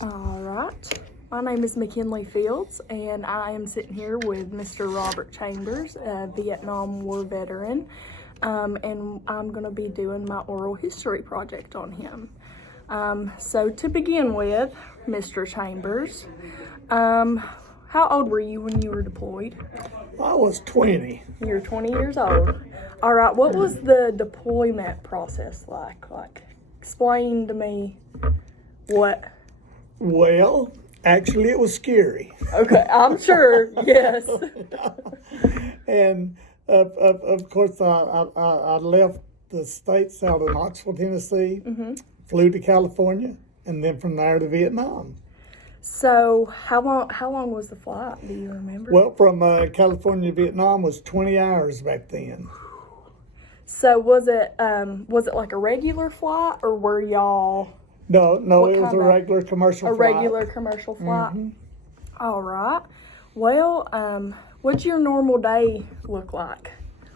All right. My name is McKinley Fields, and I am sitting here with Mr. Robert Chambers, a Vietnam War veteran, and I'm going to be doing my oral history project on him. So to begin with, Mr. Chambers, how old were you when you were deployed? I was 20. You're 20 years old. All right, what was the deployment process like? Explain to me what... Well, actually, it was scary. Okay, I'm sure, yes. And of course, I left the States out in Knoxville, Tennessee, flew to California, and then from there to Vietnam. So how long was the flight? Do you remember? Well, from California to Vietnam was 20 hours back then. So was it like a regular flight, or were y'all No, What it was a kind of- regular commercial a flight. regular commercial flight? All right. Well, what'd your normal day look like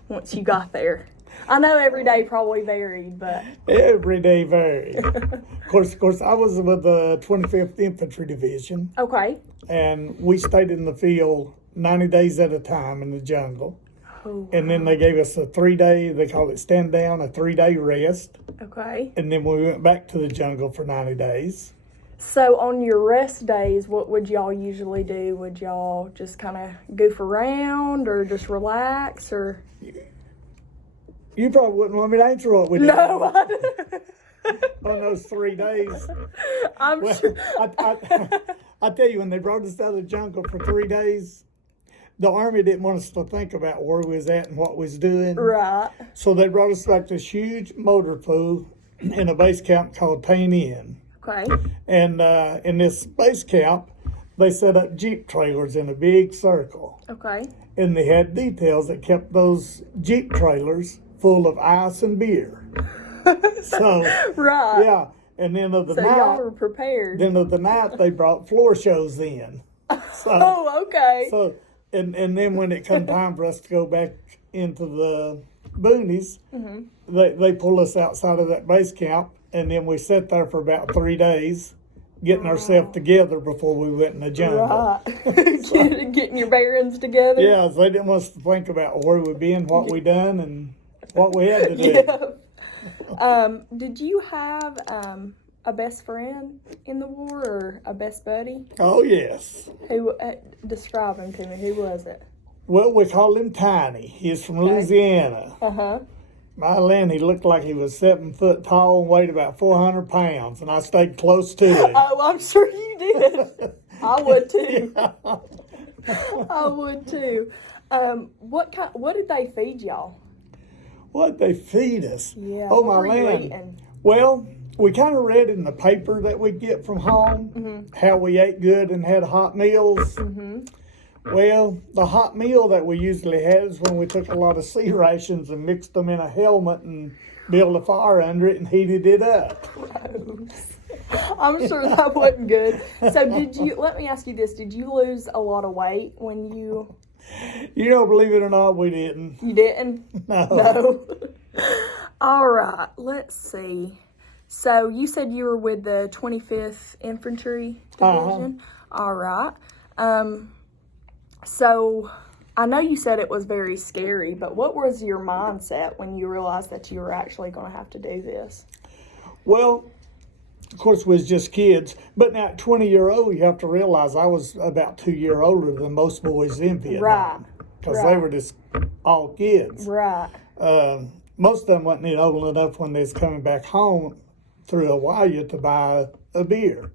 once you got there? I know every day probably varied, but Every day varied. Of course, I was with the 25th Infantry Division, okay. and we stayed in the field 90 days at a time in the jungle. Oh, And then they gave us a 3-day, they call it stand down, a 3-day rest. okay. And then we went back to the jungle for 90 days. So on your rest days, what would y'all usually do? Would y'all just kind of goof around or just relax or? You probably wouldn't want me to answer what we did No, on those 3 days. I'm Well, sure. I tell you, when they brought us out of the jungle for 3 days, the Army didn't want us to think about where we was at and what we was doing. Right. So they brought us back to this huge motor pool in a base camp called Pain Inn. Okay. And in this base camp, they set up Jeep trailers in a big circle. Okay. And they had details that kept those Jeep trailers full of ice and beer. So, Right. yeah. And then of the So y'all night, were prepared. they brought floor shows in. So, Oh, okay. so and then when it come time for us to go back into the boonies, they pull us outside of that base camp, and then we sat there for about 3 days, getting ourselves together before we went in the jungle. Right. Getting your bearings together. Yeah, so they didn't want us to think about where we'd been, what we done, and what we had to do. Yeah. Did you have a best friend in the war or a best buddy? Oh, yes. Who describe him to me? Who was it? Well, we call him Tiny. He's from Louisiana. Uh-huh. My land, he looked like he was 7 foot tall and weighed about 400 pounds, and I stayed close to him. Oh, I'm sure you did. I would too. I would too. What did they feed y'all? What they feed us? Yeah. Oh, what my were you land. eating? Well, we kind of read in the paper that we get from home how we ate good and had hot meals. Well, the hot meal that we usually had is when we took a lot of sea rations and mixed them in a helmet and built a fire under it and heated it up. I'm sure that wasn't good. So let me ask you this, did you lose a lot of weight when you Believe it or not, we didn't. didn't? No. No. All right, let's see. So you said you were with the 25th Infantry Division? All right. So I know you said it was very scary, but what was your mindset when you realized that you were actually going to have to do this? Well, of course, we was just kids. But now, at 20-year-old, you have to realize I was about 2 years older than most boys in Vietnam. Right. Because Right. they were just all kids. Right. Most of them wasn't even old enough when they was coming back home through Hawaii to buy a beer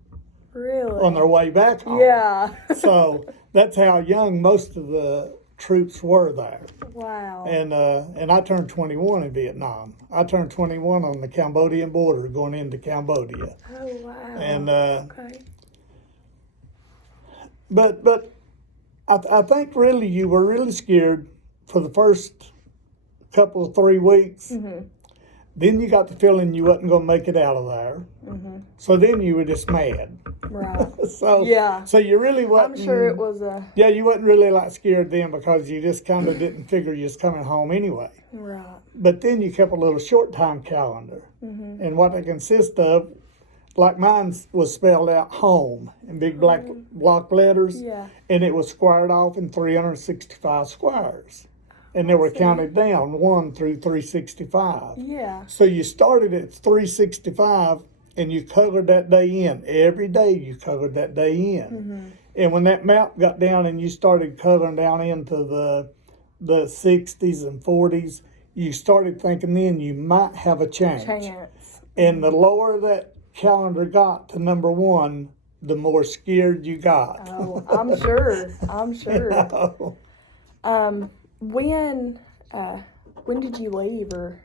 Really? on their way back home. Yeah. So that's how young most of the troops were there. Wow. And I turned 21 in Vietnam. I turned 21 on the Cambodian border going into Cambodia. Oh, wow. And Okay. but I think really you were really scared for the first couple of 3 weeks. Then you got the feeling you wasn't going to make it out of there. So then you were just mad. Right. So Yeah. So you really wasn't. I'm sure it was a... Yeah, you wasn't really like scared then because you just kind of didn't figure you was coming home anyway. Right. But then you kept a little short time calendar, and what they consist of, like mine was spelled out home in big black block letters, Yeah. and it was squared off in 365 squares. And they were counted down 1 through 365. Yeah. So you started at 365 and you colored that day in. Every day you colored that day in. And when that map got down and you started coloring down into the 60s and 40s, you started thinking then you might have a change. And the lower that calendar got to number 1, the more scared you got. Oh, I'm sure. I'm sure. You know? When did you leave, or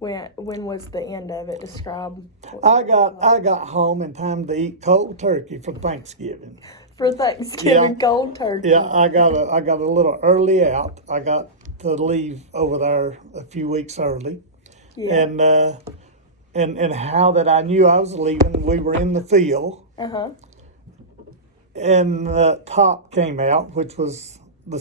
when was the end of it? Describe. I got home in time to eat cold turkey for Thanksgiving. For Thanksgiving, Yeah. cold turkey. Yeah, I got a little early out. I got to leave over there a few weeks early. Yeah. And how that I knew I was leaving, we were in the field, and the top came out, which was the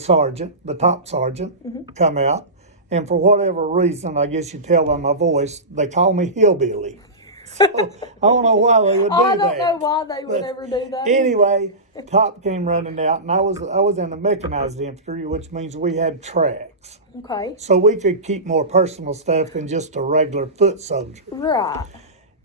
top sergeant, come out, and for whatever reason, I guess you tell by my voice, they call me hillbilly. So I don't know why they would do that. I don't know why they would ever do that. Anyway, top came running out, and I was in the mechanized infantry, which means we had tracks. Okay. So we could keep more personal stuff than just a regular foot soldier. Right.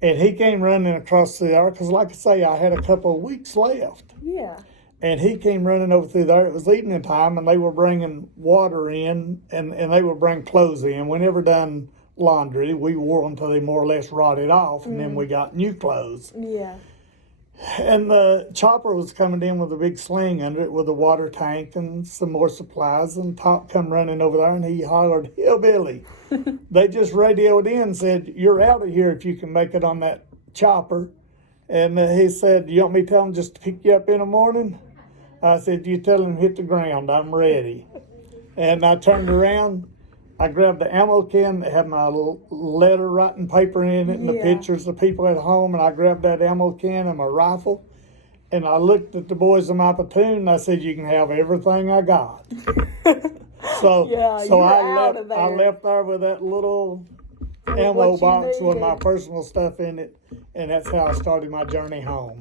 And he came running across the yard, because like I say, I had a couple of weeks left. Yeah. And he came running over through there. It was evening time, and they were bringing water in, and they would bring clothes in. We never done laundry. We wore them until they more or less rotted off, and then we got new clothes. Yeah. And the chopper was coming in with a big sling under it with a water tank and some more supplies. And Top come running over there, and he hollered, "Hillbilly!" They just radioed in and said, "You're out of here if you can make it on that chopper." And he said, "You want me to tell him just to pick you up in the morning?" I said, "You tell him hit the ground. I'm ready." And I turned around. I grabbed the ammo can that had my letter writing paper in it and the pictures of people at home, and I grabbed that ammo can and my rifle, and I looked at the boys in my platoon, and I said, "You can have everything I got." So, I left there with that little ammo box with my personal stuff in it, and that's how I started my journey home.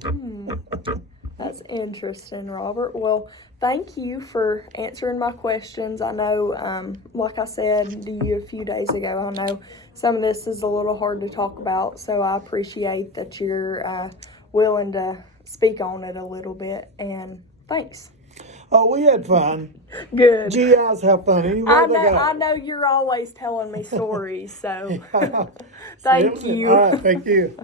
That's interesting, Robert. Well, thank you for answering my questions. I know, like I said to you a few days ago, I know some of this is a little hard to talk about, so I appreciate that you're willing to speak on it a little bit, and thanks. Oh, we had fun. Good. GIs have fun anywhere they go. I know you're always telling me stories, so thank you. All right, thank you.